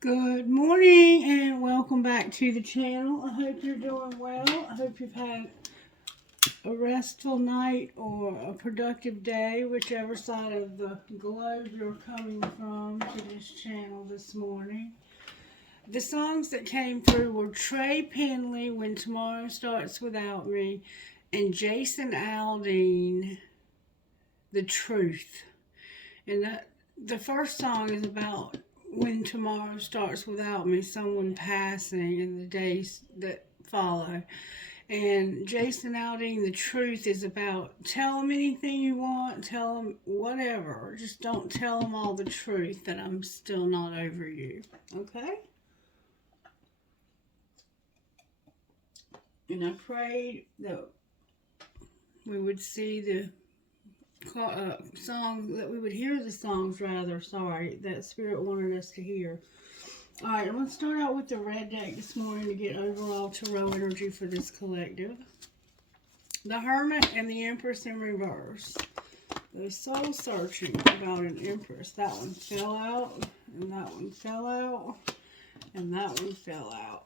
Good morning and welcome back to the channel. I hope you're doing well. I hope you've had a restful night or a productive day, whichever side of the globe you're coming from to this channel this morning. The songs that came through were Trey Penley, When Tomorrow Starts Without Me, and Jason Aldean, The Truth. And the first song is about when tomorrow starts without me, someone passing in the days that follow. And Jason Aldean, The Truth, is about tell them anything you want, tell them whatever. Just don't tell them all the truth that I'm still not over you. Okay? And I prayed that we would see the song, that we would hear the songs, rather, sorry, that Spirit wanted us to hear. Alright, let's start out with the red deck this morning to get overall tarot energy for this collective. The Hermit and the Empress in reverse. The soul searching about an Empress. That one fell out, and that one fell out, and that one fell out.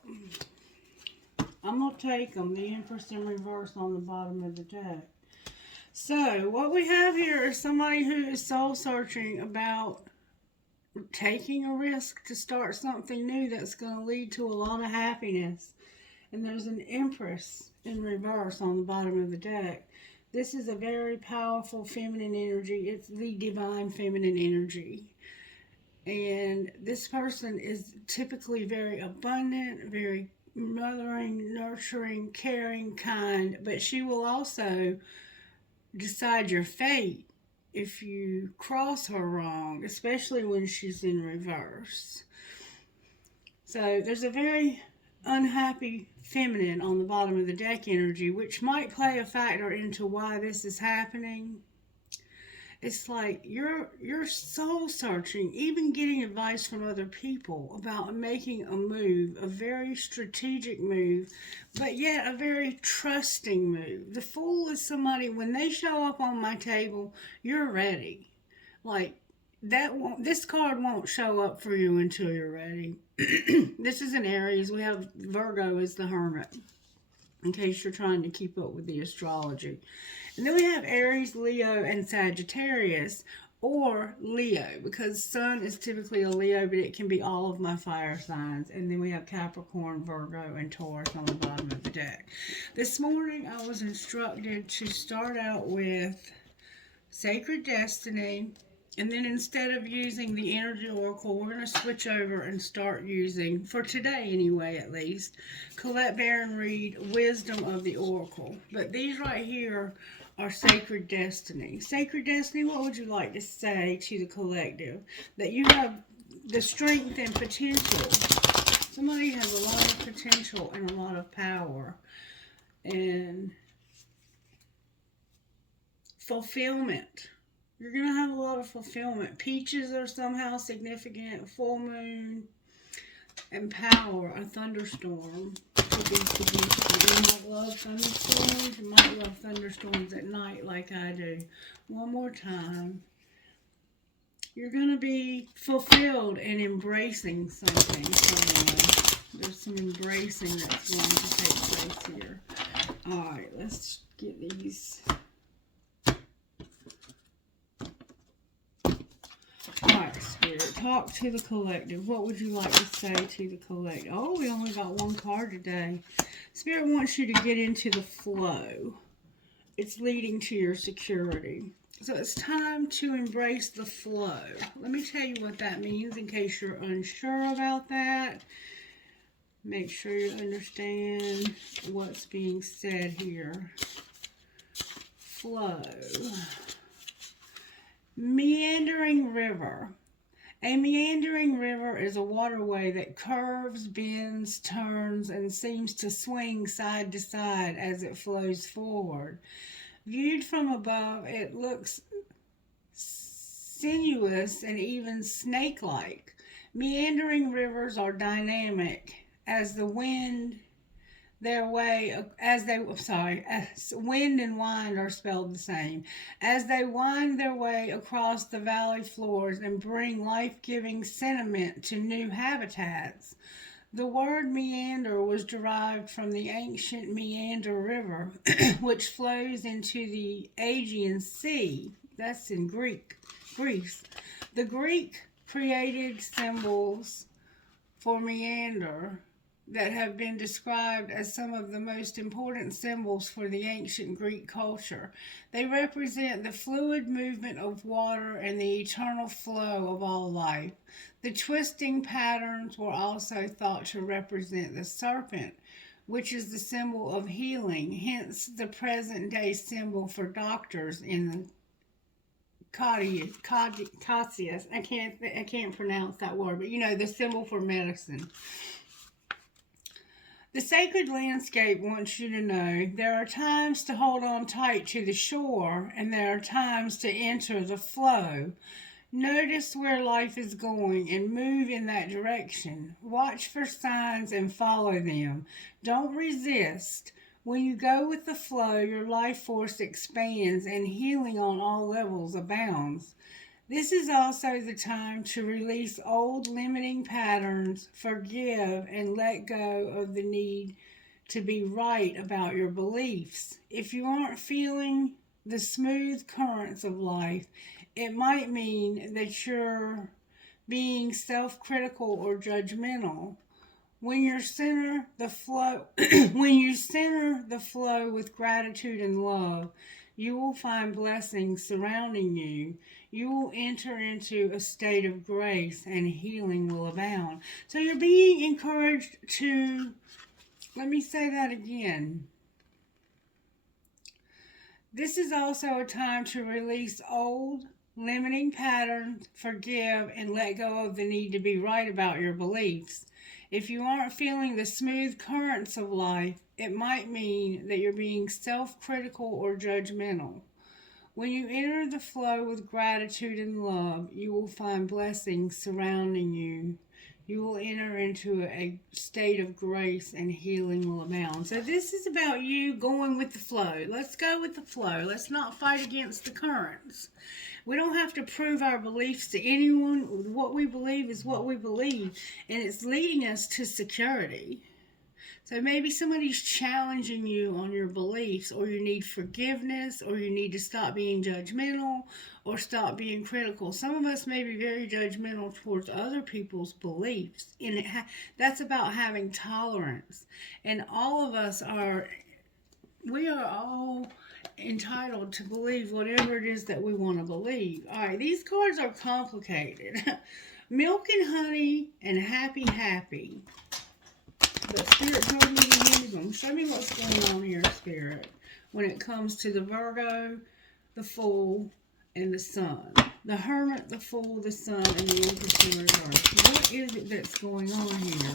I'm going to take them, the Empress in reverse on the bottom of the deck. So, what we have here is somebody who is soul searching about taking a risk to start something new that's going to lead to a lot of happiness. And there's an Empress in reverse on the bottom of the deck. This is a very powerful feminine energy. It's the divine feminine energy. And this person is typically very abundant, very mothering, nurturing, caring, kind, but she will also decide your fate if you cross her wrong, especially when she's in reverse. So there's a very unhappy feminine on the bottom of the deck energy, which might play a factor into why this is happening. It's like you're soul searching, even getting advice from other people about making a move, a very strategic move, but yet a very trusting move. The Fool is somebody, when they show up on my table, you're ready. Like, this card won't show up for you until you're ready. This is an Aries. We have Virgo as the Hermit, in case you're trying to keep up with the astrology. And then we have Aries, Leo, and Sagittarius, or Leo, because Sun is typically a Leo, but it can be all of my fire signs. And then we have Capricorn, Virgo, and Taurus on the bottom of the deck. This morning I was instructed to start out with Sacred Destiny, and then instead of using the Energy Oracle, we're going to switch over and start using, for today anyway at least, Colette Baron Reed, Wisdom of the Oracle. But these right here are Sacred Destiny. Sacred Destiny, what would you like to say to the collective? That you have the strength and potential. Somebody has a lot of potential and a lot of power. And fulfillment. You're going to have a lot of fulfillment. Peaches are somehow significant. Full moon and power. A thunderstorm could be significant. You might love thunderstorms. You might love thunderstorms at night like I do. One more time. You're going to be fulfilled and embracing something. There's some embracing that's going to take place here. Alright, let's get these. Alright, Spirit, talk to the collective. What would you like to say to the collective? Oh, we only got one card today. Spirit wants you to get into the flow. It's leading to your security. So it's time to embrace the flow. Let me tell you what that means in case you're unsure about that. Make sure you understand what's being said here. Flow. Meandering river. A meandering river is a waterway that curves, bends, turns, and seems to swing side to side as it flows forward. Viewed from above, it looks sinuous and even snake-like. Meandering rivers are dynamic as the wind, their way wind and wind are spelled the same, as they wind their way across the valley floors and bring life-giving sentiment to new habitats. The word meander was derived from the ancient Meander River, which flows into the Aegean Sea. That's in Greece. The Greek created symbols for meander that have been described as some of the most important symbols for the ancient Greek culture. They represent the fluid movement of water and the eternal flow of all life. The twisting patterns were also thought to represent the serpent, which is the symbol of healing, hence the present day symbol for doctors in the Cassius. I can't pronounce that word, but the symbol for medicine. The sacred landscape wants you to know there are times to hold on tight to the shore, and there are times to enter the flow. Notice where life is going and move in that direction. Watch for signs and follow them. Don't resist. When you go with the flow, your life force expands and healing on all levels abounds. This is also the time to release old limiting patterns, forgive, and let go of the need to be right about your beliefs. If you aren't feeling the smooth currents of life, it might mean that you're being self-critical or judgmental. When you center the flow with gratitude and love, you will find blessings surrounding you. You will enter into a state of grace and healing will abound. So you're being encouraged to, let me say that again. This is also a time to release old, limiting patterns, forgive, and let go of the need to be right about your beliefs. If you aren't feeling the smooth currents of life, it might mean that you're being self-critical or judgmental. When you enter the flow with gratitude and love, you will find blessings surrounding you. You will enter into a state of grace and healing will abound. So this is about you going with the flow. Let's go with the flow. Let's not fight against the currents. We don't have to prove our beliefs to anyone. What we believe is what we believe, and it's leading us to security. So maybe somebody's challenging you on your beliefs, or you need forgiveness, or you need to stop being judgmental, or stop being critical. Some of us may be very judgmental towards other people's beliefs, and that's about having tolerance. And all of us we are all entitled to believe whatever it is that we want to believe. All right, these cards are complicated. Milk and honey and happy. But Spirit told me to use them. Show me what's going on here, Spirit, when it comes to the Virgo, the Fool, and the Sun. The Hermit, the Fool, the Sun, and the Empress in reverse. What is it that's going on here?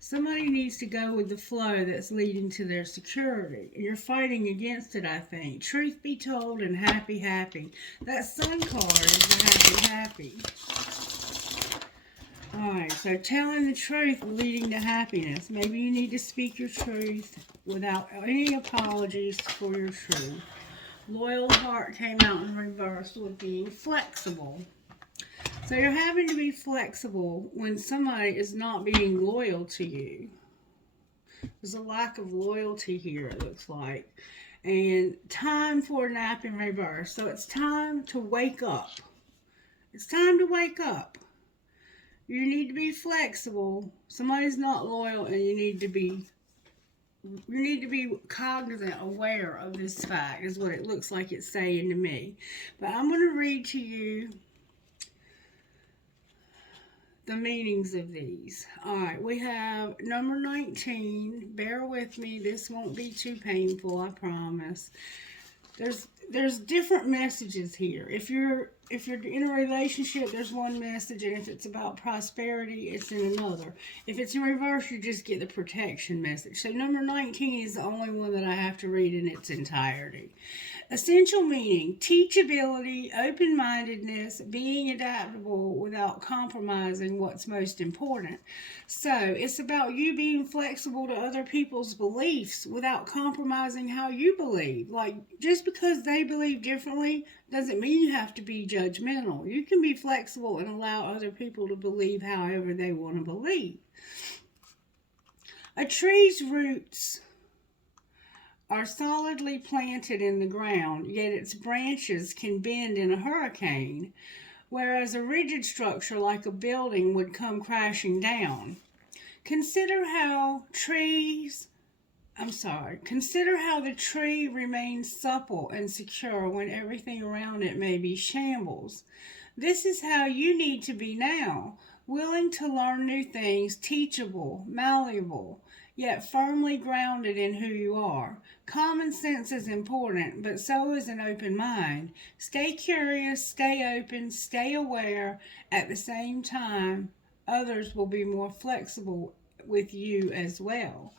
Somebody needs to go with the flow that's leading to their security. You're fighting against it, I think. Truth be told and happy. That Sun card is the happy. Alright, so telling the truth leading to happiness. Maybe you need to speak your truth without any apologies for your truth. Loyal heart came out in reverse with being flexible. So you're having to be flexible when somebody is not being loyal to you. There's a lack of loyalty here, it looks like. And time for a nap in reverse. So it's time to wake up. It's time to wake up. You need to be flexible. Somebody's not loyal, and you need to be cognizant, aware of this fact, is what it looks like it's saying to me. But I'm going to read to you the meanings of these. Alright, we have number 19. Bear with me. This won't be too painful, I promise. There's different messages here. If you're in a relationship, there's one message, and if it's about prosperity, it's in another. If it's in reverse, you just get the protection message. So number 19 is the only one that I have to read in its entirety. Essential meaning: teachability, open-mindedness, being adaptable without compromising what's most important. So it's about you being flexible to other people's beliefs without compromising how you believe. Like, just because they believe differently doesn't mean you have to be judgmental. You can be flexible and allow other people to believe however they want to believe. A tree's roots are solidly planted in the ground, yet its branches can bend in a hurricane, whereas a rigid structure like a building would come crashing down. Consider how the tree remains supple and secure when everything around it may be shambles. This is how you need to be now, willing to learn new things, teachable, malleable, yet firmly grounded in who you are. Common sense is important, but so is an open mind. Stay curious, stay open, stay aware. At the same time, others will be more flexible with you as well.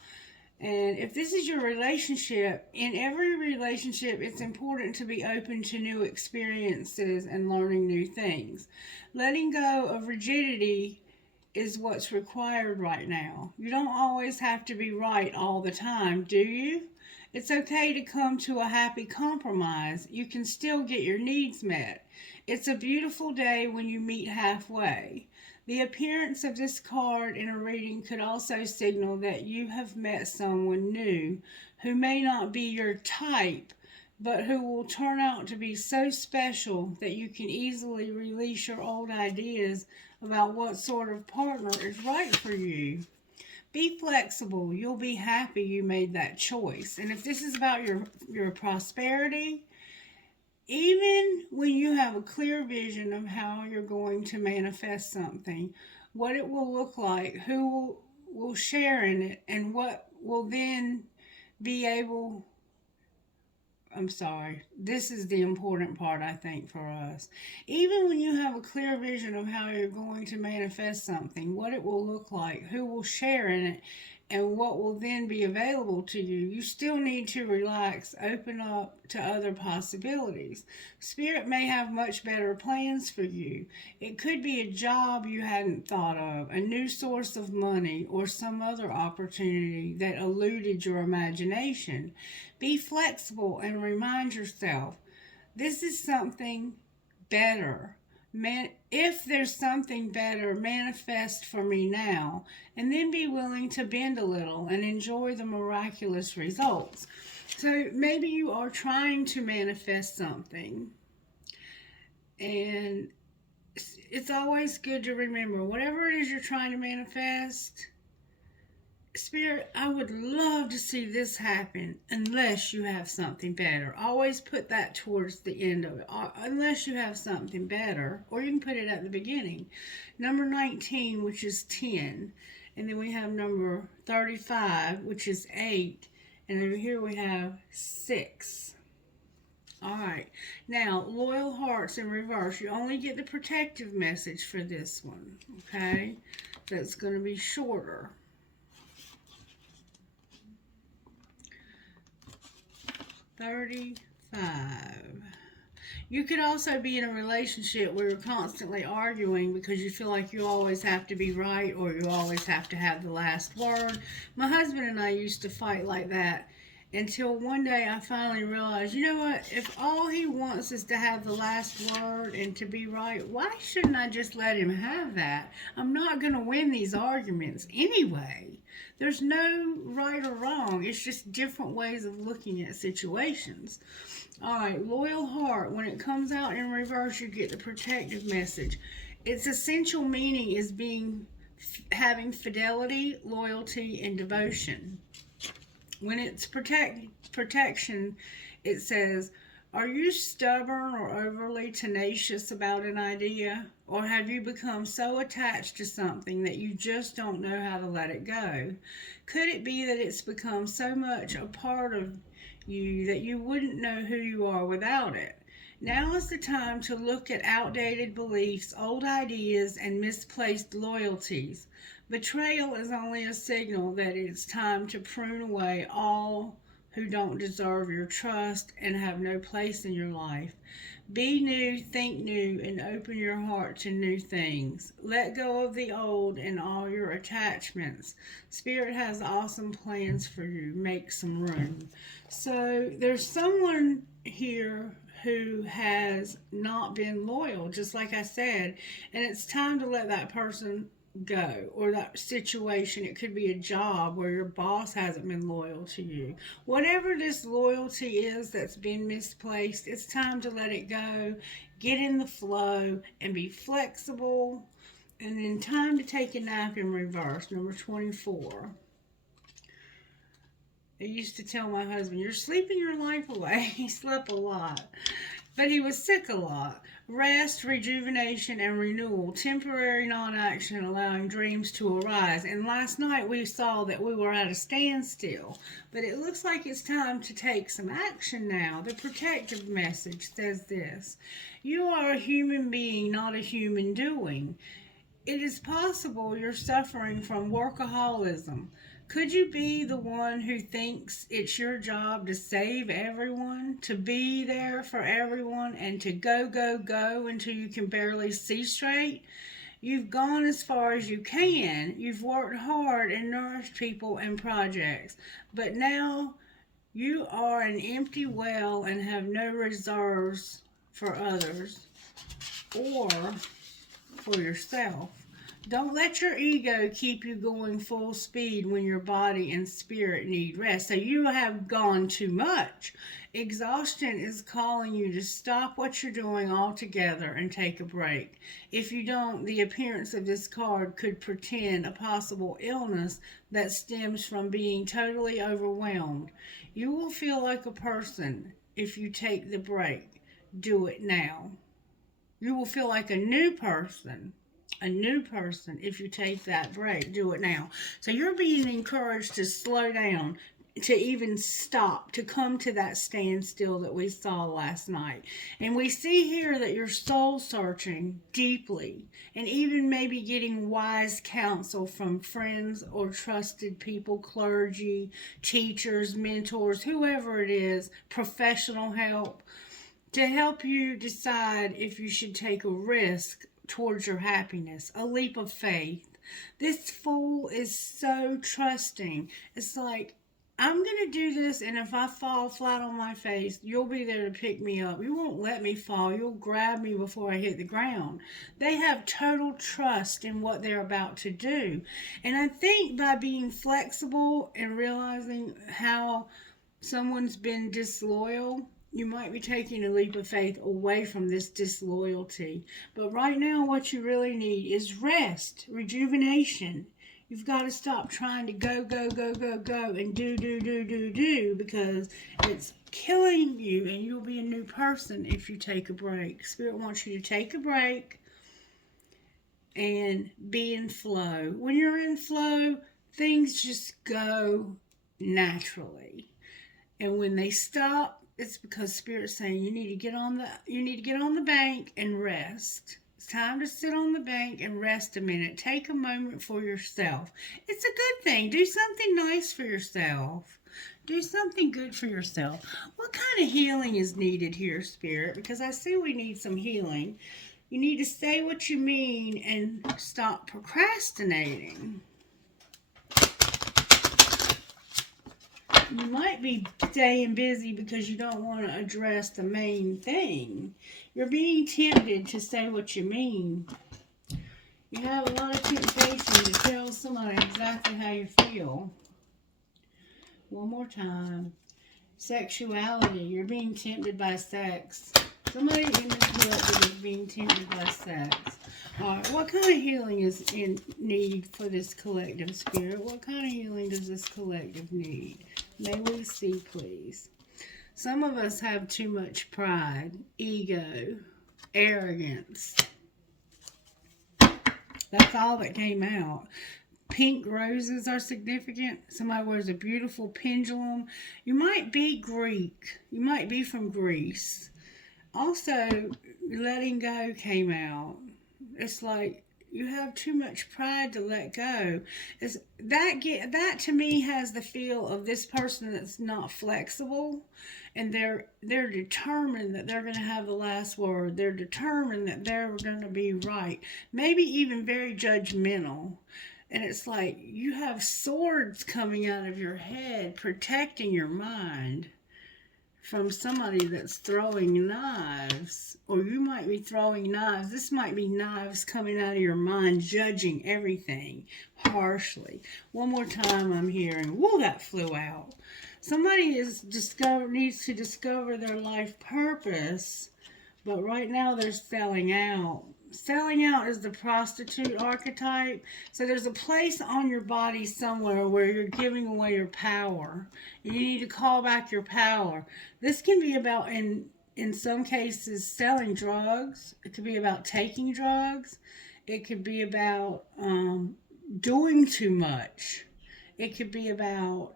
And if this is your relationship, in every relationship, it's important to be open to new experiences and learning new things. Letting go of rigidity is what's required right now. You don't always have to be right all the time, do you? It's okay to come to a happy compromise. You can still get your needs met. It's a beautiful day when you meet halfway. The appearance of this card in a reading could also signal that you have met someone new who may not be your type, but who will turn out to be so special that you can easily release your old ideas about what sort of partner is right for you. Be flexible. You'll be happy you made that choice. And if this is about your prosperity, even when you have a clear vision of how you're going to manifest something, what it will look like, who will share in it, and what will then be able... this is the important part, I think, for us. Even when you have a clear vision of how you're going to manifest something, what it will look like, who will share in it, and what will then be available to you, you still need to relax, open up to other possibilities. Spirit may have much better plans for you. It could be a job you hadn't thought of, a new source of money, or some other opportunity that eluded your imagination. Be flexible and remind yourself, this is something better. If there's something better, manifest for me now, and then be willing to bend a little and enjoy the miraculous results. So maybe you are trying to manifest something, and it's always good to remember, whatever it is you're trying to manifest, Spirit, I would love to see this happen unless you have something better. Always put that towards the end of it. Unless you have something better. Or you can put it at the beginning. Number 19, which is 10. And then we have number 35, which is 8. And over here we have 6. Alright. Now, loyal hearts in reverse. You only get the protective message for this one. Okay? That's going to be shorter. 35. You could also be in a relationship where you're constantly arguing because you feel like you always have to be right or you always have to have the last word. My husband and I used to fight like that until one day I finally realized, you know what, if all he wants is to have the last word and to be right, why shouldn't I just let him have that? I'm not going to win these arguments anyway. There's no right or wrong. It's just different ways of looking at situations. Alright, loyal heart. When it comes out in reverse, you get the protective message. Its essential meaning is having fidelity, loyalty, and devotion. When it's protection, it says, are you stubborn or overly tenacious about an idea? Or have you become so attached to something that you just don't know how to let it go? Could it be that it's become so much a part of you that you wouldn't know who you are without it? Now is the time to look at outdated beliefs, old ideas, and misplaced loyalties. Betrayal is only a signal that it's time to prune away all who don't deserve your trust and have no place in your life. Be new, think new, and open your heart to new things. Let go of the old and all your attachments. Spirit has awesome plans for you. Make some room. So there's someone here who has not been loyal, just like I said, and it's time to let that person go, or that situation. It could be a job where your boss hasn't been loyal to you. Whatever this loyalty is that's been misplaced, it's time to let it go, get in the flow, and be flexible. And then time to take a nap in reverse, number 24. I used to tell my husband, you're sleeping your life away. He slept a lot, but he was sick a lot. Rest, rejuvenation, and renewal. Temporary non-action, allowing dreams to arise. And last night we saw that we were at a standstill, but it looks like it's time to take some action now. The protective message says this: you are a human being, not a human doing. It is possible you're suffering from workaholism. Could you be the one who thinks it's your job to save everyone, to be there for everyone, and to go, go, go until you can barely see straight? You've gone as far as you can. You've worked hard and nourished people and projects. But now you are an empty well and have no reserves for others or for yourself. Don't let your ego keep you going full speed when your body and spirit need rest. So you have gone too much. Exhaustion is calling you to stop what you're doing altogether and take a break. If you don't, the appearance of this card could portend a possible illness that stems from being totally overwhelmed. You will feel like a person if you take the break. Do it now. You will feel like a new person if you take that break. Do it now. So you're being encouraged to slow down, to even stop, to come to that standstill that we saw last night. And we see here that you're soul searching deeply, and even maybe getting wise counsel from friends or trusted people, clergy, teachers, mentors, whoever it is, professional help, to help you decide if you should take a risk towards your happiness, a leap of faith. This fool is so trusting. It's like, I'm going to do this, and if I fall flat on my face, you'll be there to pick me up. You won't let me fall. You'll grab me before I hit the ground. They have total trust in what they're about to do. And I think by being flexible and realizing how someone's been disloyal, you might be taking a leap of faith away from this disloyalty. But right now, what you really need is rest, rejuvenation. You've got to stop trying to go, go, go, go, go, and do, because it's killing you, and you'll be a new person if you take a break. Spirit wants you to take a break and be in flow. When you're in flow, things just go naturally. And when they stop, it's because Spirit's saying you need to get on the bank and rest. It's time to sit on the bank and rest a minute. Take a moment for yourself. It's a good thing. Do something nice for yourself. Do something good for yourself. What kind of healing is needed here, Spirit? Because I see we need some healing. You need to say what you mean and stop procrastinating. You might be staying busy because you don't want to address the main thing. You're being tempted to say what you mean. You have a lot of temptation to tell somebody exactly how you feel. One more time. Sexuality. You're being tempted by sex. Somebody in this collective is being tempted by sex. Alright, what kind of healing is in need for this collective, Spirit? What kind of healing does this collective need? May we see, please. Some of us have too much pride, ego, arrogance. That's all that came out. Pink roses are significant. Somebody wears a beautiful pendulum. You might be Greek. You might be from Greece. Also, letting go came out. It's like you have too much pride to let go. Is that to me has the feel of this person that's not flexible, and they're determined that they're going to have the last word. They're determined that they're going to be right. Maybe even very judgmental. And it's like you have swords coming out of your head protecting your mind from somebody that's throwing knives, or you might be throwing knives. This might be knives coming out of your mind, judging everything harshly. One more time I'm hearing, whoa, that flew out. Somebody needs to discover their life purpose, but right now they're selling out. Selling out is the prostitute archetype. So there's a place on your body somewhere where you're giving away your power. You need to call back your power. This can be about, in some cases, selling drugs. It could be about taking drugs. It could be about doing too much. It could be about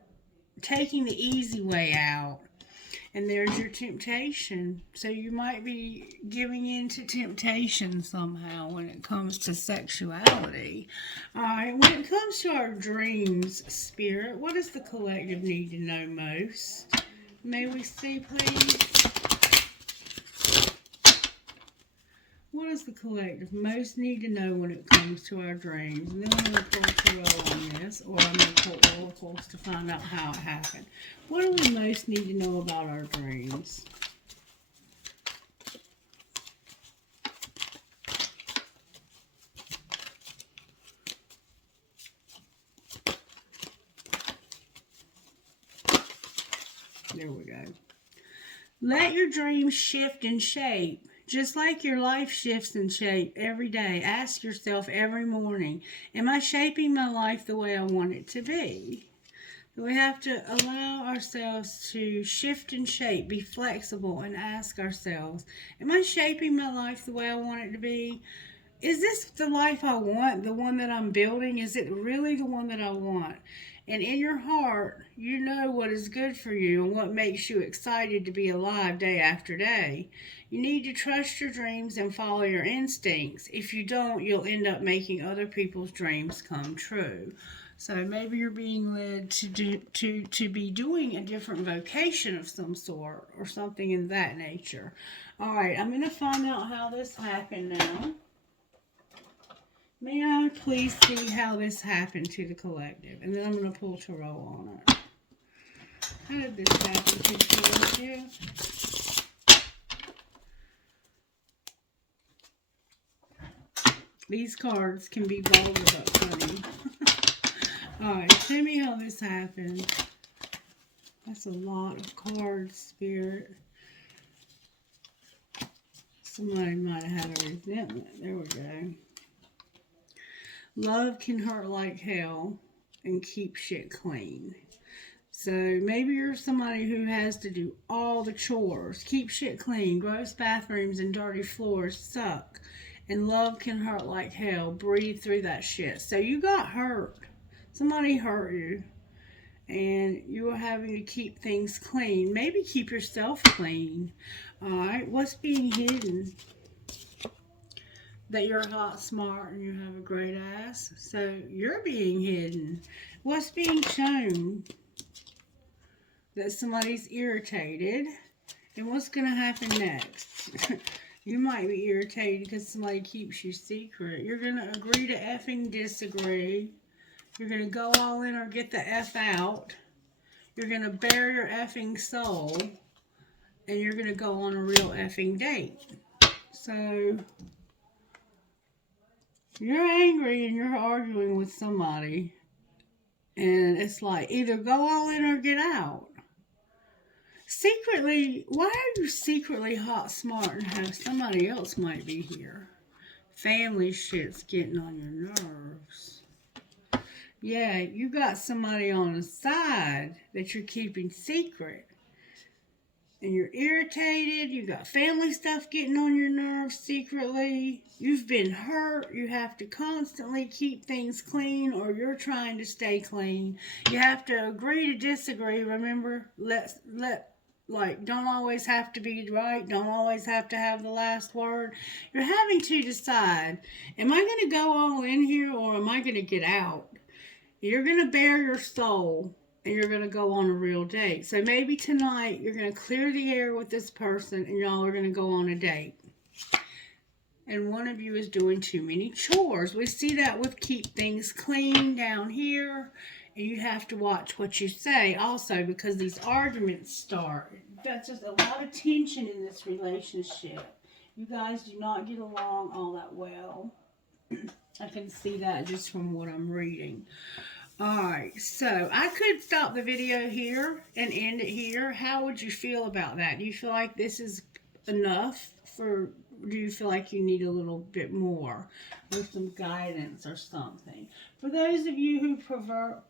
taking the easy way out. And there's your temptation. So you might be giving in to temptation somehow when it comes to sexuality. All right, when it comes to our dreams, Spirit, what does the collective need to know most? May we see, please? What does the collective most need to know when it comes to our dreams? And then I'm going to pull tarot on this, or I'm going to pull oracles to find out how it happened. What do we most need to know about our dreams? There we go. Let your dreams shift and shape. Just like your life shifts and shape every day, ask yourself every morning, am I shaping my life the way I want it to be? We have to allow ourselves to shift and shape, be flexible, and ask ourselves, am I shaping my life the way I want it to be? Is this the life I want, the one that I'm building? Is it really the one that I want? And in your heart, you know what is good for you and what makes you excited to be alive day after day. You need to trust your dreams and follow your instincts. If you don't, you'll end up making other people's dreams come true. So maybe you're being led to be doing a different vocation of some sort or something in that nature. All right, I'm going to find out how this happened now. May I please see how this happened to the collective? And then I'm going to pull tarot on it. How did this happen to the collective? These cards can be vulgar but funny. Alright, tell me how this happened. That's a lot of cards, Spirit. Somebody might have had a resentment. There we go. Love can hurt like hell and keep shit clean. So maybe you're somebody who has to do all the chores, keep shit clean. Gross bathrooms and dirty floors suck. And love can hurt like hell. Breathe through that shit. So you got hurt. Somebody hurt you. And you are having to keep things clean. Maybe keep yourself clean. Alright, what's being hidden? That you're hot, smart, and you have a great ass. So you're being hidden. What's being shown? That somebody's irritated. And what's going to happen next? You might be irritated because somebody keeps you secret. You're going to agree to effing disagree. You're going to go all in or get the F out. You're going to bare your effing soul. And you're going to go on a real effing date. So you're angry and you're arguing with somebody. And it's like, either go all in or get out. Secretly, why are you secretly hot, smart, and have somebody else might be here? Family shit's getting on your nerves. Yeah, you got somebody on the side that you're keeping secret. And you're irritated. You got family stuff getting on your nerves secretly. You've been hurt. You have to constantly keep things clean, or you're trying to stay clean. You have to agree to disagree. Remember, let like, don't always have to be right, don't always have to have the last word. You're having to decide, am I going to go all in here or am I going to get out? You're going to bare your soul and you're going to go on a real date. So maybe tonight you're going to clear the air with this person and y'all are going to go on a date. And one of you is doing too many chores. We see that with keep things clean down here. And you have to watch what you say also, because these arguments start. That's just a lot of tension in this relationship. You guys do not get along all that well. I can see that just from what I'm reading. Alright, so I could stop the video here and end it here. How would you feel about that? Do you feel like this is enough for... Do you feel like you need a little bit more with some guidance or something? For those of you who prefer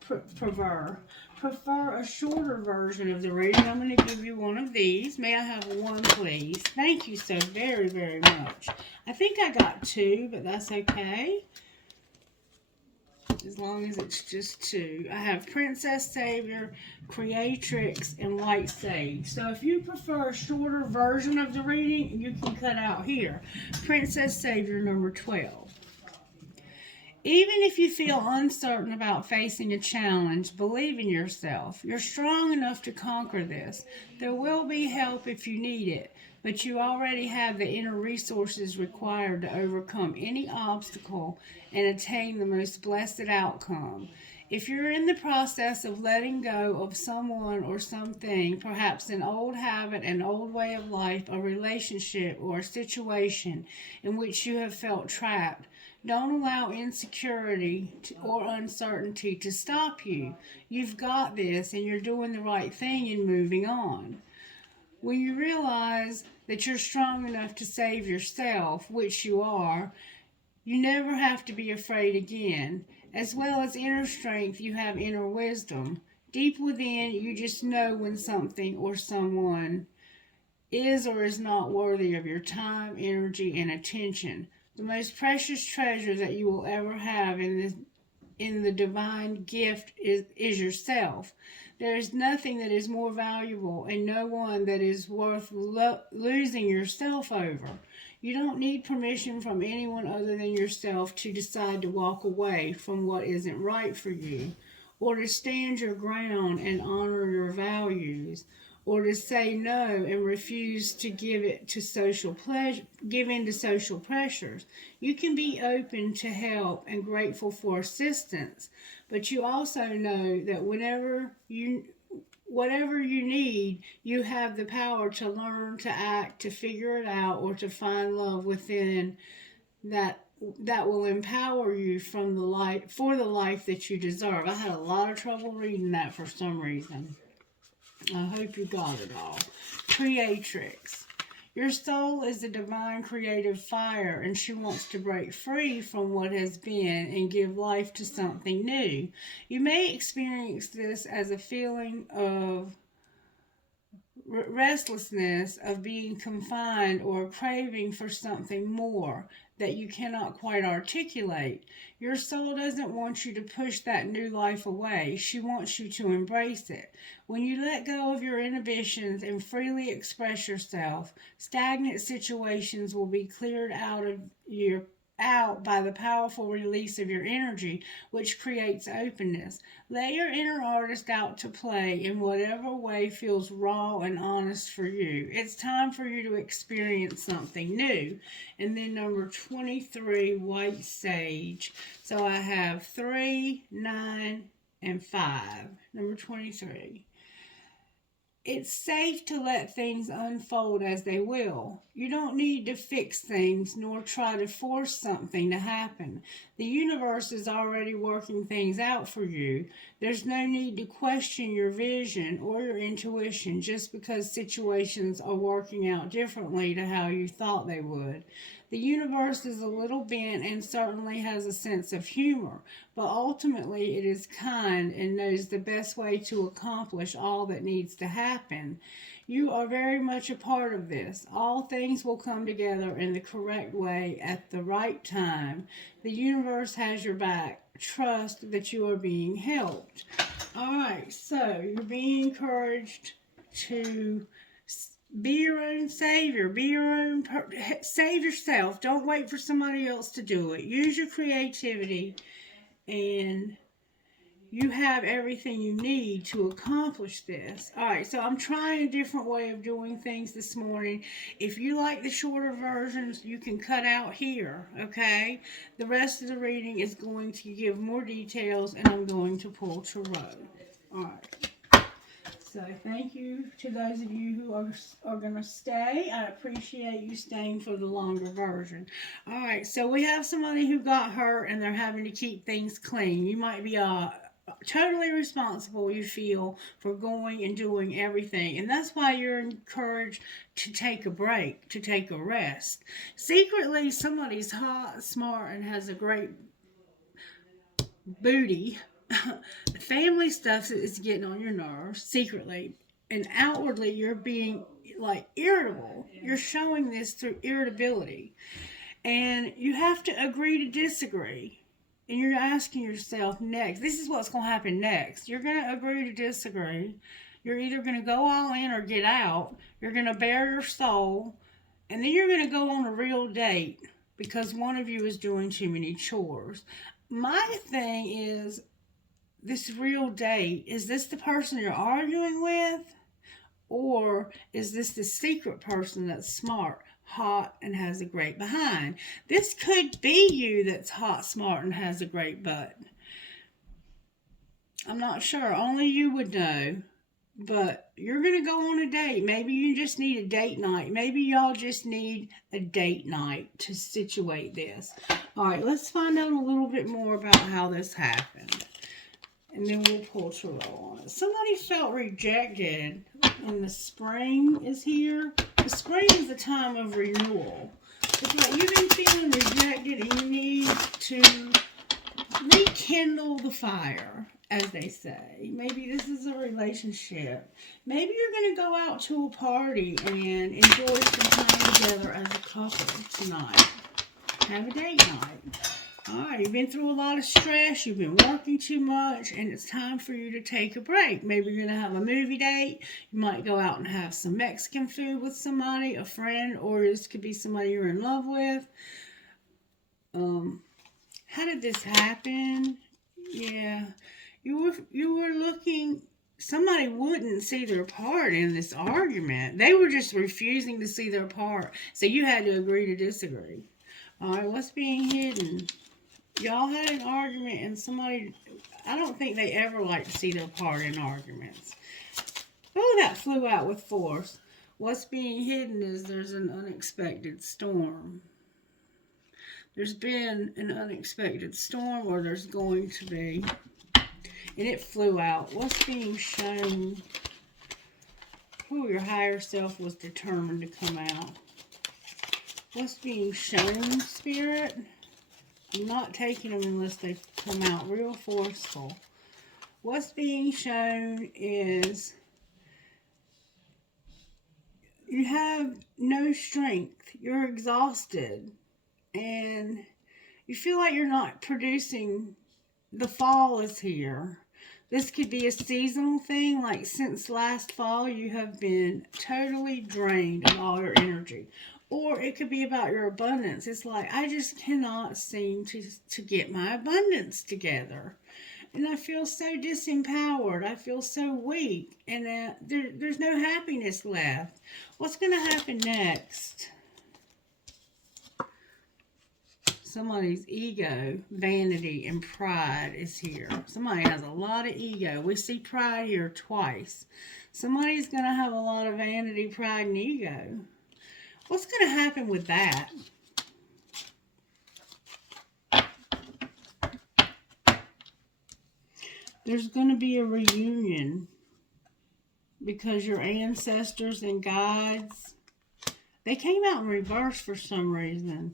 a shorter version of the reading, I'm going to give you one of these. May I have one, please? Thank you so very, very much. I think I got two, but that's okay. As long as it's just two. I have Princess Savior, Creatrix, and White Sage. So if you prefer a shorter version of the reading, you can cut out here. Princess Savior number 12. Even if you feel uncertain about facing a challenge, believe in yourself. You're strong enough to conquer this. There will be help if you need it, but you already have the inner resources required to overcome any obstacle and attain the most blessed outcome. If you're in the process of letting go of someone or something, perhaps an old habit, an old way of life, a relationship, or a situation in which you have felt trapped, don't allow insecurity or uncertainty to stop you. You've got this and you're doing the right thing and moving on. When you realize that you're strong enough to save yourself, which you are, you never have to be afraid again. As well as inner strength, you have inner wisdom. Deep within, you just know when something or someone is or is not worthy of your time, energy, and attention. The most precious treasure that you will ever have in the divine gift is yourself. There is nothing that is more valuable and no one that is worth losing yourself over. You don't need permission from anyone other than yourself to decide to walk away from what isn't right for you, or to stand your ground and honor your values, or to say no and refuse to give in to social pressures. You can be open to help and grateful for assistance, but you also know that whatever you need, you have the power to learn, to act, to figure it out, or to find love within that will empower you for the life that you deserve. I had a lot of trouble reading that for some reason. I hope you got it all. Creatrix. Your soul is a divine creative fire, and she wants to break free from what has been and give life to something new. You may experience this as a feeling of restlessness, of being confined, or a craving for something more that you cannot quite articulate. Your soul doesn't want you to push that new life away. She wants you to embrace it. When you let go of your inhibitions and freely express yourself, stagnant situations will be cleared out by the powerful release of your energy, which creates openness. Let your inner artist out to play in whatever way feels raw and honest for you. It's time for you to experience something new. And then number 23, White Sage. So I have 3, 9, and 5. Number 23. It's safe to let things unfold as they will. You don't need to fix things nor try to force something to happen. The universe is already working things out for you. There's no need to question your vision or your intuition just because situations are working out differently to how you thought they would. The universe is a little bent and certainly has a sense of humor, but ultimately it is kind and knows the best way to accomplish all that needs to happen. You are very much a part of this. All things will come together in the correct way at the right time. The universe has your back. Trust that you are being helped. All right, so you're being encouraged to Be your own savior. Be your own, save yourself. Don't wait for somebody else to do it. Use your creativity, and you have everything you need to accomplish this. All right, so I'm trying a different way of doing things this morning. If you like the shorter versions, you can cut out here, okay? The rest of the reading is going to give more details, and I'm going to pull tarot. All right. So thank you to those of you who are going to stay. I appreciate you staying for the longer version. All right, so we have somebody who got hurt, and they're having to keep things clean. You might be totally responsible, you feel, for going and doing everything, and that's why you're encouraged to take a break, to take a rest. Secretly, somebody's hot, smart, and has a great booty. Family stuff is getting on your nerves secretly, and outwardly you're being like irritable. You're showing this through irritability, and you have to agree to disagree. And you're asking yourself next, this is what's going to happen next. You're going to agree to disagree. You're either going to go all in or get out. You're going to bare your soul. And then you're going to go on a real date because one of you is doing too many chores. My thing is, this real date, is this the person you're arguing with? Or is this the secret person that's smart, hot, and has a great behind? This could be you that's hot, smart, and has a great butt. I'm not sure. Only you would know. But you're going to go on a date. Maybe you just need a date night. Maybe y'all just need a date night to situate this. All right, let's find out a little bit more about how this happened. And then we'll pull tarot on it. Somebody felt rejected, and the spring is here. The spring is the time of renewal. It's like you've been feeling rejected, and you need to rekindle the fire, as they say. Maybe this is a relationship. Maybe you're going to go out to a party and enjoy some time together as a couple tonight. Have a date night. Alright, you've been through a lot of stress, you've been working too much, and it's time for you to take a break. Maybe you're going to have a movie date. You might go out and have some Mexican food with somebody, a friend, or this could be somebody you're in love with. How did this happen? Yeah, you were looking. Somebody wouldn't see their part in this argument. They were just refusing to see their part, so you had to agree to disagree. Alright, what's being hidden? Y'all had an argument, and somebody, I don't think they ever like to see their part in arguments. Oh, that flew out with force. What's being hidden is there's an unexpected storm. There's been an unexpected storm, or there's going to be. And it flew out. What's being shown? Oh, your higher self was determined to come out. What's being shown, Spirit? I'm not taking them unless they come out real forceful. What's being shown is you have no strength. You're exhausted. And you feel like you're not producing. The fall is here. This could be a seasonal thing. Like since last fall, you have been totally drained of all your energy. Or it could be about your abundance. It's like, I just cannot seem to get my abundance together. And I feel so disempowered. I feel so weak. And there's no happiness left. What's going to happen next? Somebody's ego, vanity, and pride is here. Somebody has a lot of ego. We see pride here twice. Somebody's going to have a lot of vanity, pride, and ego. What's going to happen with that? There's going to be a reunion because your ancestors and guides, they came out in reverse for some reason.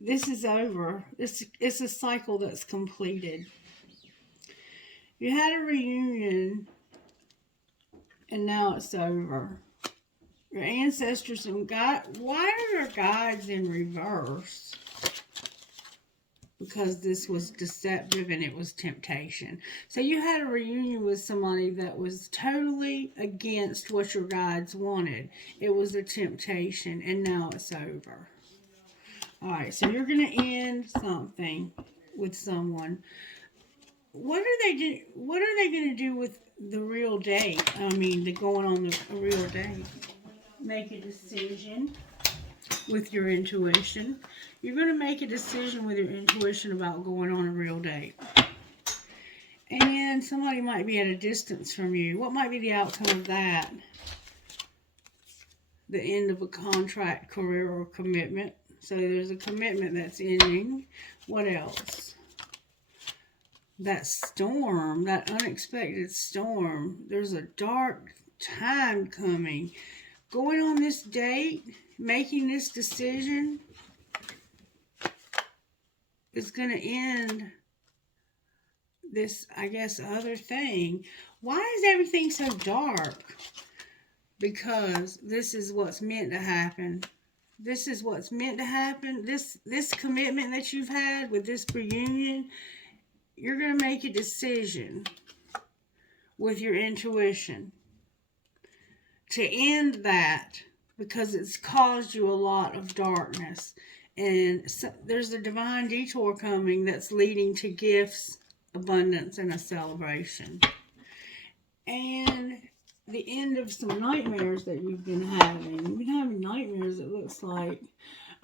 This is over. It's a cycle that's completed. You had a reunion, and now it's over. Your ancestors and God. Why are your guides in reverse? because this was deceptive and it was temptation. So you had a reunion with somebody that was totally against what your guides wanted. It was a temptation, and now it's over. All right, so you're going to end something with someone. What are they do? What are they going to do with the real date? I mean, the going on the real date. Make a decision with your intuition. You're going to make a decision with your intuition about going on a real date. And somebody might be at a distance from you. What might be the outcome of that? The end of a contract, career, or commitment. So there's a commitment that's ending. What else? That storm, that unexpected storm. There's a dark time coming. Going on this date, making this decision is going to end this, I guess, other thing. Why is everything so dark? Because this is what's meant to happen. This is what's meant to happen. This commitment that you've had with this reunion, you're going to make a decision with your intuition to end that, because it's caused you a lot of darkness. And so there's a divine detour coming that's leading to gifts, abundance, and a celebration. And the end of some nightmares that you've been having. You've been having nightmares, it looks like.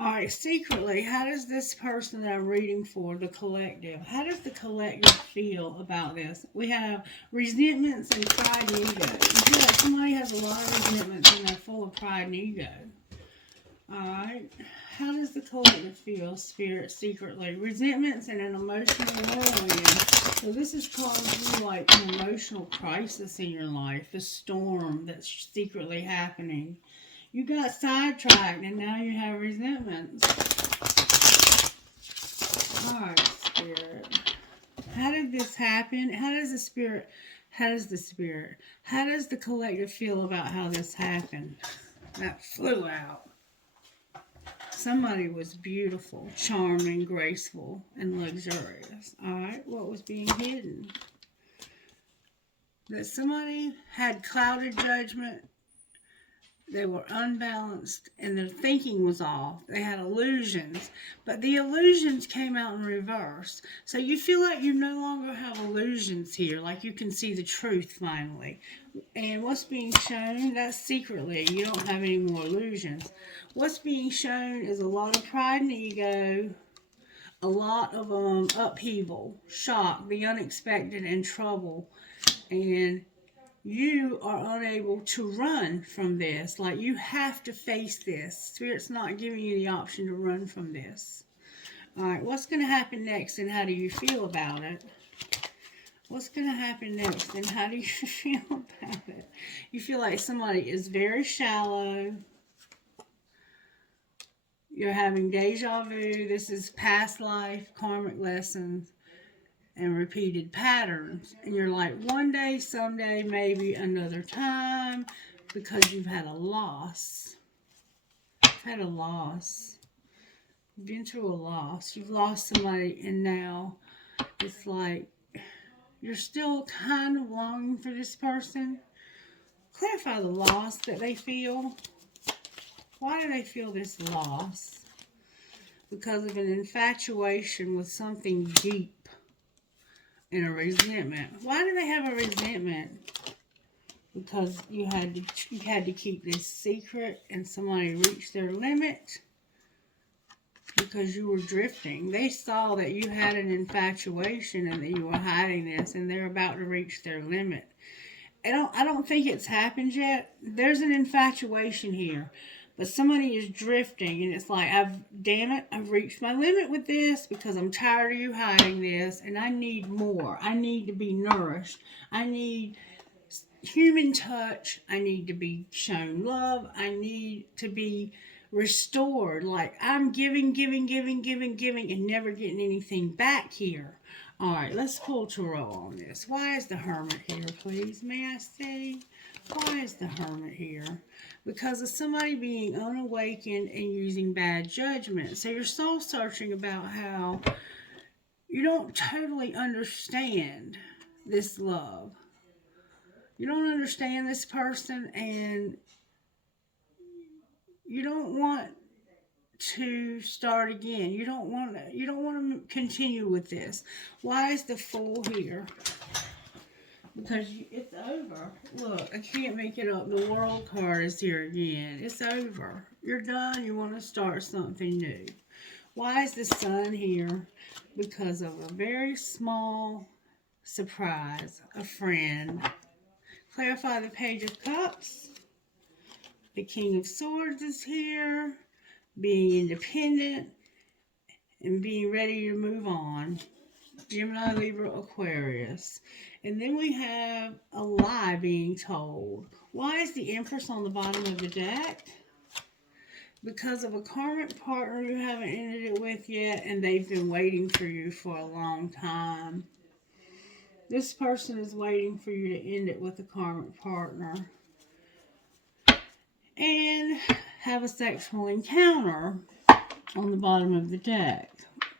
All right, secretly, how does this person that I'm reading for, the collective, how does the collective feel about this? We have resentments and pride and ego. You feel like somebody has a lot of resentments and they're full of pride and ego. All right, how does the collective feel, Spirit, secretly? Resentments and an emotional whirlwind. So this is causing you like an emotional crisis in your life, the storm that's secretly happening. You got sidetracked and now you have resentments. Alright, Spirit. How did this happen? How does the collective feel about how this happened? That flew out. Somebody was beautiful, charming, graceful, and luxurious. Alright, what was being hidden? That somebody had clouded judgment. They were unbalanced and their thinking was off. They had illusions, but the illusions came out in reverse. So you feel like you no longer have illusions here, like you can see the truth finally. And what's being shown, that's secretly, you don't have any more illusions. What's being shown is a lot of pride and ego, a lot of upheaval, shock, the unexpected, and trouble. And you are unable to run from this. Like, you have to face this. Spirit's not giving you the option to run from this. Alright, what's going to happen next and how do you feel about it? What's going to happen next and how do you feel about it? You feel like somebody is very shallow. You're having deja vu. This is past life, karmic lessons, and repeated patterns. And you're like, one day, someday, maybe another time, because you've had a loss. You've had a loss. You've been through a loss. You've lost somebody, and now it's like you're still kind of longing for this person. Clarify the loss that they feel. Why do they feel this loss? Because of an infatuation with something deep. And a resentment. Why do they have a resentment? Because you had to keep this secret and somebody reached their limit because you were drifting. They saw that you had an infatuation and that you were hiding this, and they're about to reach their limit. I don't think it's happened yet. There's an infatuation here. But somebody is drifting, and it's like, damn it, I've reached my limit with this because I'm tired of you hiding this, and I need more. I need to be nourished. I need human touch. I need to be shown love. I need to be restored. Like, I'm giving, and never getting anything back here. All right, let's pull tarot on this. Why is the Hermit here, please? May I see? Why is the Hermit here? Because of somebody being unawakened and using bad judgment. So you're soul searching about how You don't totally understand this love. You don't understand this person, and you don't want to start again. You don't want to continue with this. Why is the Fool here? Because it's over. Look, I can't make it up. The World card is here again. It's over. You're done. You want to start something new. Why is the Sun here? Because of a very small surprise. A friend. Clarify the Page of Cups. The King of Swords is here. Being independent and being ready to move on. Gemini, Libra, Aquarius. And then we have a lie being told. Why is the Empress on the bottom of the deck? Because of a karmic partner you haven't ended it with yet, and they've been waiting for you for a long time. This person is waiting for you to end it with a karmic partner. And have a sexual encounter on the bottom of the deck.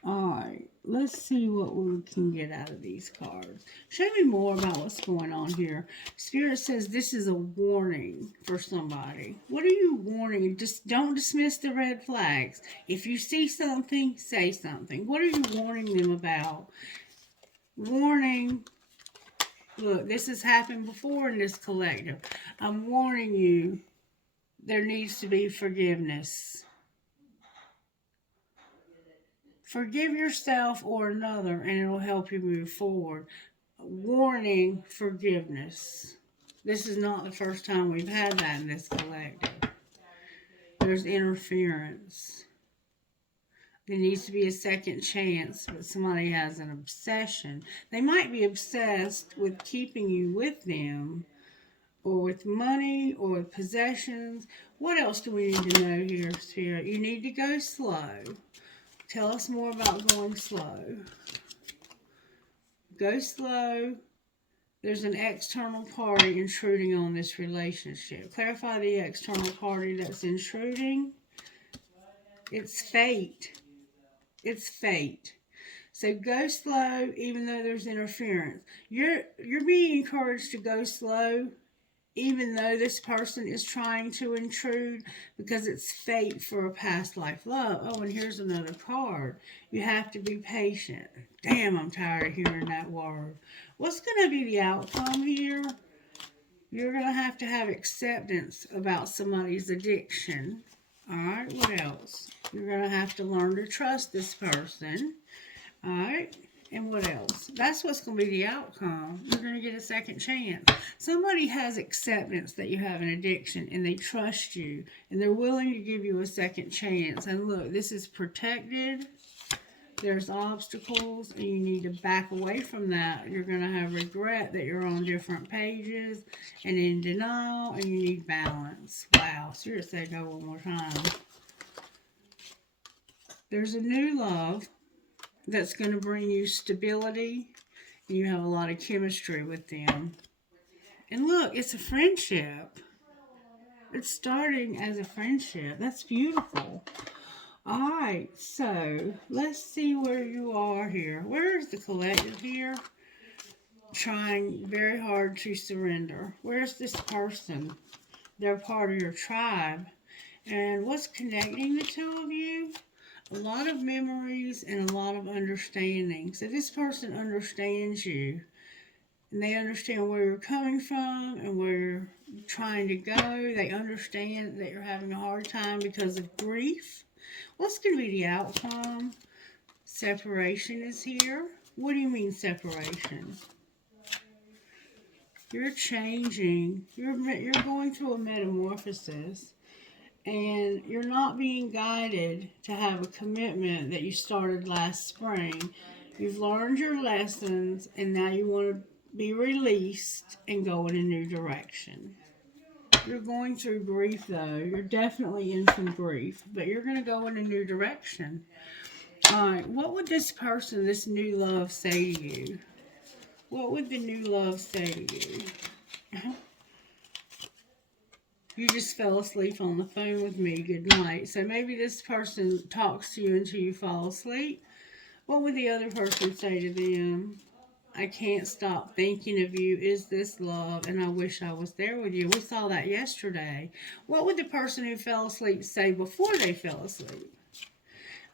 Alright, let's see what we can get out of these cards. Show me more about what's going on here. Spirit says this is a warning for somebody. What are you warning? Just don't dismiss the red flags. If you see something, say something. What are you warning them about? Warning. Look, this has happened before in this collective. I'm warning you, there needs to be forgiveness. Forgive yourself or another, and it'll help you move forward. Warning, forgiveness. This is not the first time we've had that in this collective. There's interference. There needs to be a second chance, but somebody has an obsession. They might be obsessed with keeping you with them, or with money, or with possessions. What else do we need to know here, Spirit? You need to go slow. Tell us more about going slow. Go slow. There's an external party intruding on this relationship. Clarify the external party that's intruding. It's fate. It's fate. So go slow even though there's interference. You're being encouraged to go slow even though this person is trying to intrude, because it's fate for a past life love. Oh, and here's another card. You have to be patient. Damn, I'm tired of hearing that word. What's going to be the outcome here? You're going to have acceptance about somebody's addiction. All right, what else? You're going to have to learn to trust this person. All right. And what else? That's what's going to be the outcome. You're going to get a second chance. Somebody has acceptance that you have an addiction, and they trust you, and they're willing to give you a second chance. And look, this is protected. There's obstacles, and you need to back away from that. You're going to have regret that you're on different pages and in denial, and you need balance. Wow. Seriously, go one more time. There's a new love that's going to bring you stability, and you have a lot of chemistry with them. And look, it's a friendship. It's starting as a friendship. That's beautiful. All right, so let's see where you are here. Where's the collective here? Trying very hard to surrender. Where's this person? They're part of your tribe. And what's connecting the two of you? A lot of memories and a lot of understanding. So this person understands you, and they understand where you're coming from and where you're trying to go. They understand that you're having a hard time because of grief. What's going to be the outcome? Separation is here. What do you mean separation? You're changing. You're going through a metamorphosis. And you're not being guided to have a commitment that you started last spring. You've learned your lessons, and now you want to be released and go in a new direction. You're going through grief, though. You're definitely in some grief, but you're going to go in a new direction. All right, what would this person, this new love, say to you? What would the new love say to you? You just fell asleep on the phone with me. Good night. So maybe this person talks to you until you fall asleep. What would the other person say to them? I can't stop thinking of you. Is this love? And I wish I was there with you. We saw that yesterday. What would the person who fell asleep say before they fell asleep?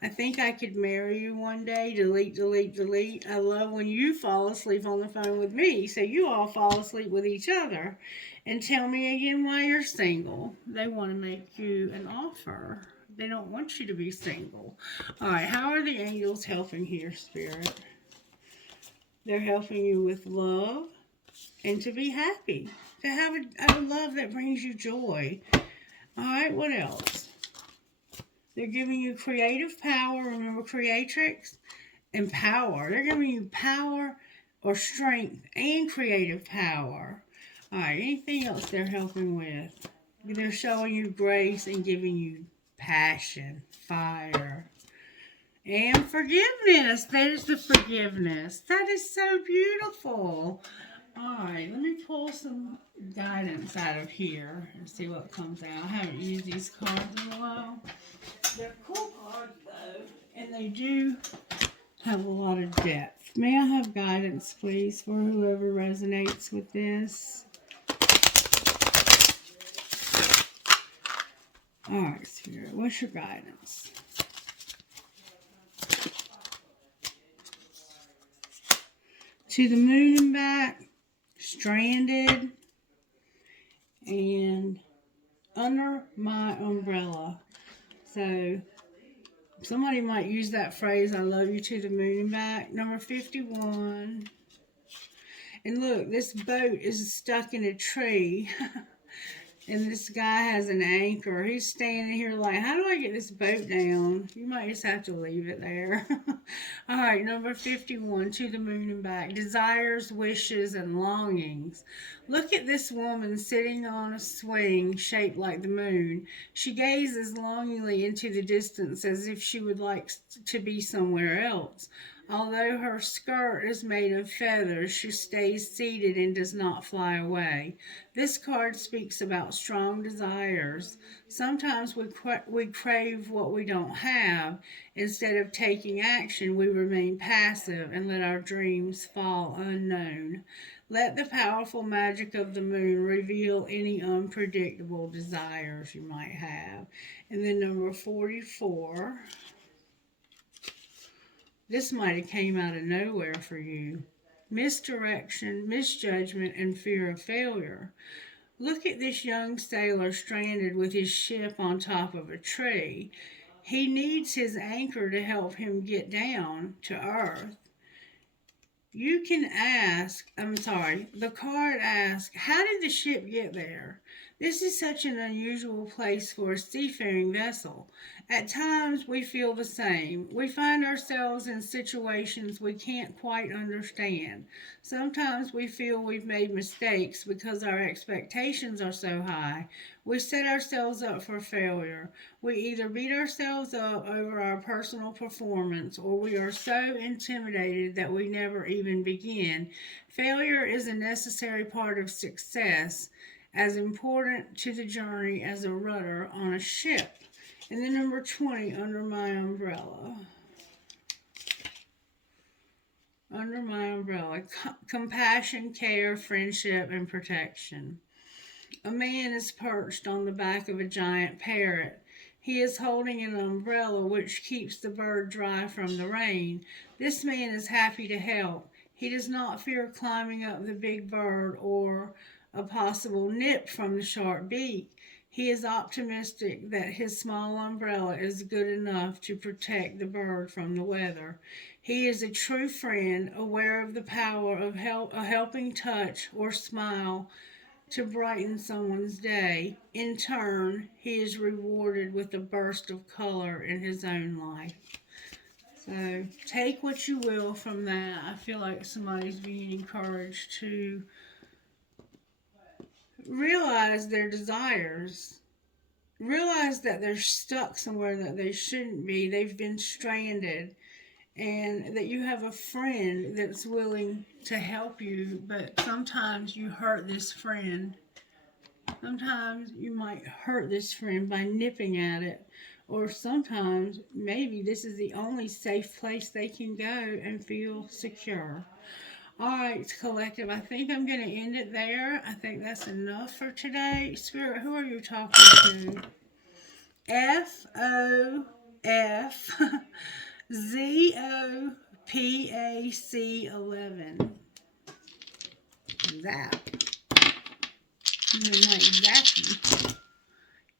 I think I could marry you one day. Delete, delete, delete. I love when you fall asleep on the phone with me. So you all fall asleep with each other. And tell me again why you're single. They want to make you an offer. They don't want you to be single. All right, how are the angels helping here, Spirit? They're helping you with love and to be happy. To have a love that brings you joy. All right, what else? They're giving you creative power. Remember creatrix? And power. They're giving you power or strength and creative power. All right, anything else they're helping with? They're showing you grace and giving you passion, fire, and forgiveness. There's the forgiveness. That is so beautiful. All right, let me pull some guidance out of here and see what comes out. I haven't used these cards in a while. They're cool cards, though, and they do have a lot of depth. May I have guidance, please, for whoever resonates with this? All right, Spirit, what's your guidance? To the moon and back, stranded, and under my umbrella. So somebody might use that phrase, I love you to the moon and back. Number 51. And look, this boat is stuck in a tree. And this guy has an anchor. He's standing here like, how do I get this boat down? You might just have to leave it there. All right, number 51, to the moon and back. Desires, wishes, and longings. Look at this woman sitting on a swing shaped like the moon. She gazes longingly into the distance as if she would like to be somewhere else. Although her skirt is made of feathers, she stays seated and does not fly away. This card speaks about strong desires. Sometimes we crave what we don't have. Instead of taking action, we remain passive and let our dreams fall unknown. Let the powerful magic of the moon reveal any unpredictable desires you might have. And then number 44. This might have came out of nowhere for you. Misdirection, misjudgment, and fear of failure. Look at this young sailor stranded with his ship on top of a tree. He needs his anchor to help him get down to earth. You can ask, the card asks, how did the ship get there? This is such an unusual place for a seafaring vessel. At times we feel the same. We find ourselves in situations we can't quite understand. Sometimes we feel we've made mistakes because our expectations are so high. We set ourselves up for failure. We either beat ourselves up over our personal performance or we are so intimidated that we never even begin. Failure is a necessary part of success, as important to the journey as a rudder on a ship. And then number 20, under my umbrella. Under my umbrella, compassion, care, friendship, and protection. A man is perched on the back of a giant parrot. He is holding an umbrella which keeps the bird dry from the rain. This man is happy to help. He does not fear climbing up the big bird or a possible nip from the sharp beak. He is optimistic that his small umbrella is good enough to protect the bird from the weather. He is a true friend, aware of the power of a helping touch or smile to brighten someone's day. In turn, he is rewarded with a burst of color in his own life. So take what you will from that. I feel like somebody's being encouraged to realize their desires. Realize that they're stuck somewhere that they shouldn't be. They've been stranded. And that you have a friend that's willing to help you, but sometimes you hurt this friend. Sometimes you might hurt this friend by nipping at it Or sometimes, maybe this is the only safe place they can go and feel secure. All right, collective, I think I'm going to end it there. I think that's enough for today. Spirit, who are you talking to? FOFZOPAC11. Zap. I'm going to make zappy.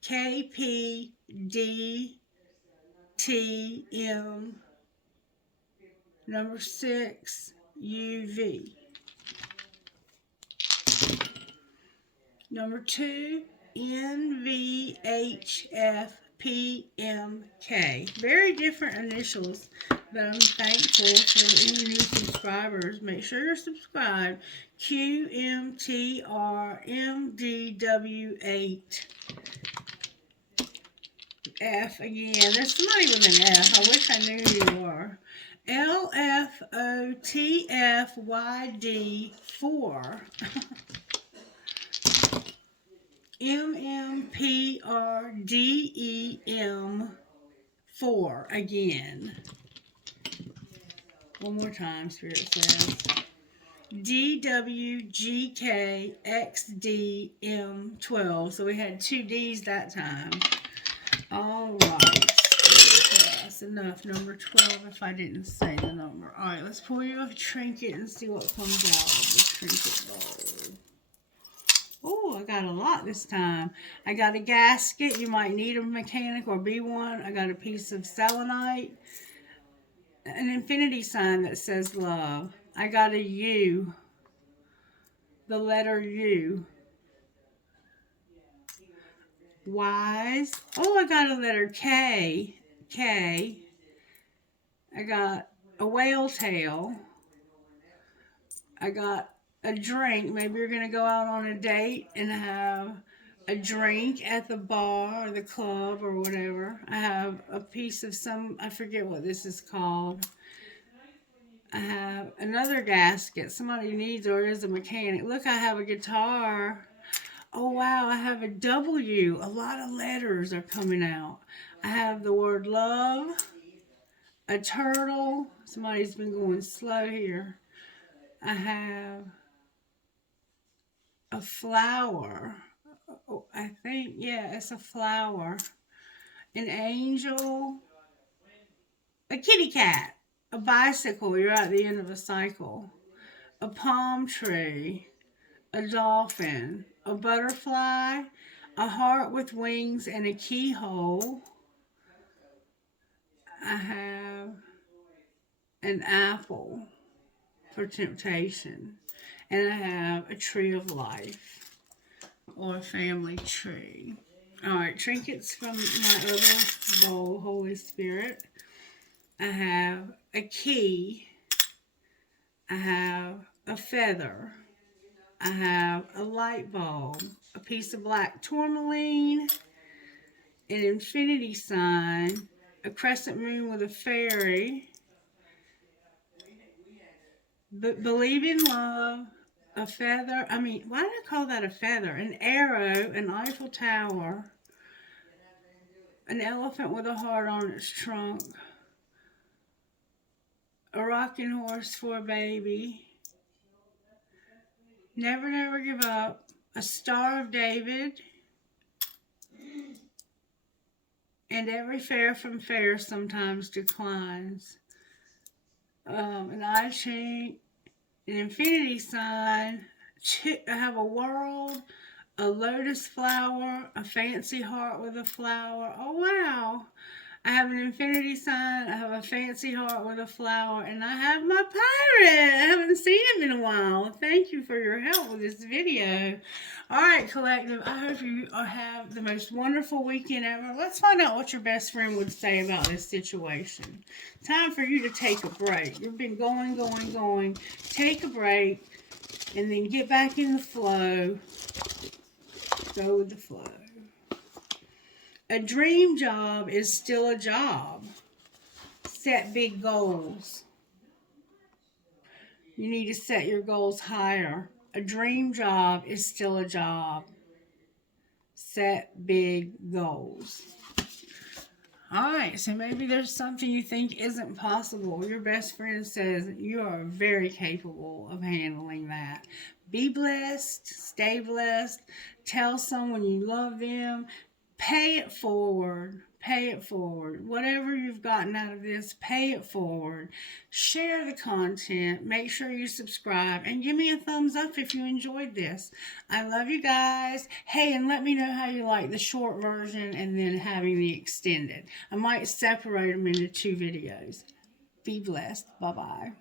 KPDTM number 6 UV. Number 2 NVHFPMK. Very different initials, but I'm thankful for any new subscribers. Make sure you're subscribed. QMTRMDW8. F again. There's somebody with an F. I wish I knew who you were. LFOTFYD4. MMPRDEM4 again. One more time, Spirit says. DWGKXDM12. So we had 2 D's that time. All right. That's enough. Number 12, if I didn't say the number. All right, let's pull you a trinket and see what comes out of the trinket bowl. Oh, I got a lot this time. I got a gasket. You might need a mechanic or be one. I got a piece of selenite. An infinity sign that says love. I got a U. The letter U. Wise. Oh, I got a letter K. K. I got a whale tail. I got a drink. Maybe you're going to go out on a date and have a drink at the bar or the club or whatever. I have a piece of I forget what this is called. I have another gasket. Somebody needs or is a mechanic. Look, I have a guitar. Oh, wow, I have a W. A lot of letters are coming out. I have the word love, a turtle. Somebody's been going slow here. I have a flower. Oh, I think, yeah, it's a flower. An angel. A kitty cat. A bicycle. You're at the end of a cycle. A palm tree. A dolphin. A butterfly. A heart with wings and a keyhole. I have an apple for temptation. And I have a tree of life or a family tree. Alright, trinkets from my other bowl, Holy Spirit. I have a key. I have a feather. I have a light bulb. A piece of black tourmaline. An infinity sign. A crescent moon with a fairy. Believe in love. A feather. I mean, why did I call that a feather? An arrow. An Eiffel Tower. An elephant with a heart on its trunk. A rocking horse for a baby. Never, never give up. A Star of David. And every fair from fair sometimes declines. An eye chink. An infinity sign. I have a world. A lotus flower. A fancy heart with a flower. Oh, wow. I have an infinity sign. I have a fancy heart with a flower. And I have my pirate. I haven't seen him in a while. Thank you for your help with this video. All right, collective. I hope you have the most wonderful weekend ever. Let's find out what your best friend would say about this situation. Time for you to take a break. You've been going. Take a break. And then get back in the flow. Go with the flow. A dream job is still a job. Set big goals. You need to set your goals higher. A dream job is still a job. Set big goals. Alright, so maybe there's something you think isn't possible. Your best friend says you are very capable of handling that. Be blessed, stay blessed, tell someone you love them, pay it forward. Pay it forward. Whatever you've gotten out of this, pay it forward. Share the content. Make sure you subscribe and give me a thumbs up if you enjoyed this. I love you guys. Hey, and let me know how you like the short version and then having the extended. I might separate them into 2 videos. Be blessed. Bye-bye.